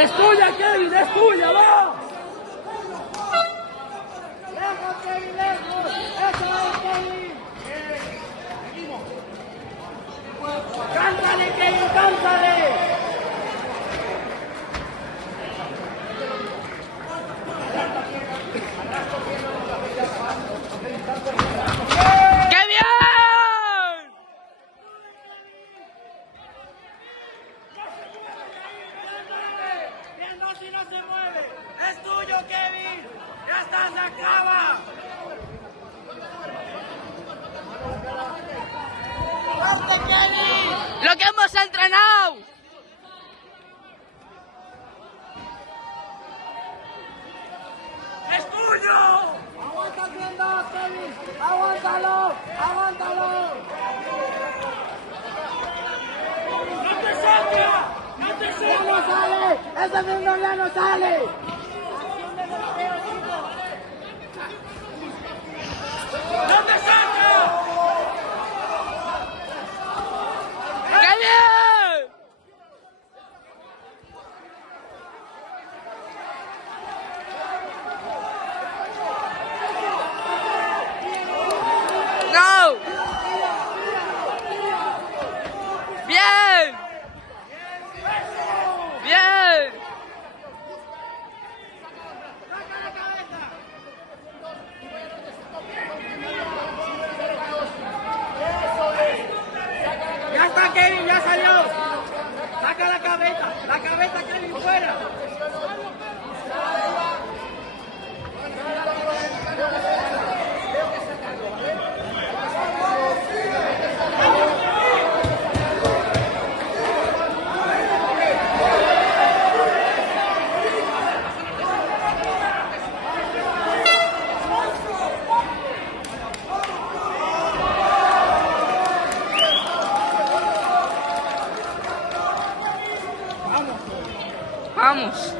¡Es tuya, Kevin! ¡Es tuya! ¡Va! ¡Lejos, Kevin, lejos! ¡Eso es, Kevin! ¡Cántale, Kevin, cántale! Si no se mueve, es tuyo, Kevin. Ya está, se acaba. ¡Hazte, Kevin! ¡Lo que hemos entrenado! ¡Es tuyo! ¡Aguanta haciendo, Kevin! ¡Aguántalo! ¡Aguántalo! ¡No te saca! ¡No te saca! ¡Ya no sale! ¡Ese mundo ya no sale! ¡No te saca! ¡Qué bien! ¡No! ¡Bien! ¡Bien! ¡Ya está, Kevin! ¡Ya salió! ¡Saca la cabeza! ¡La cabeza, Kevin, fuera! Vamos.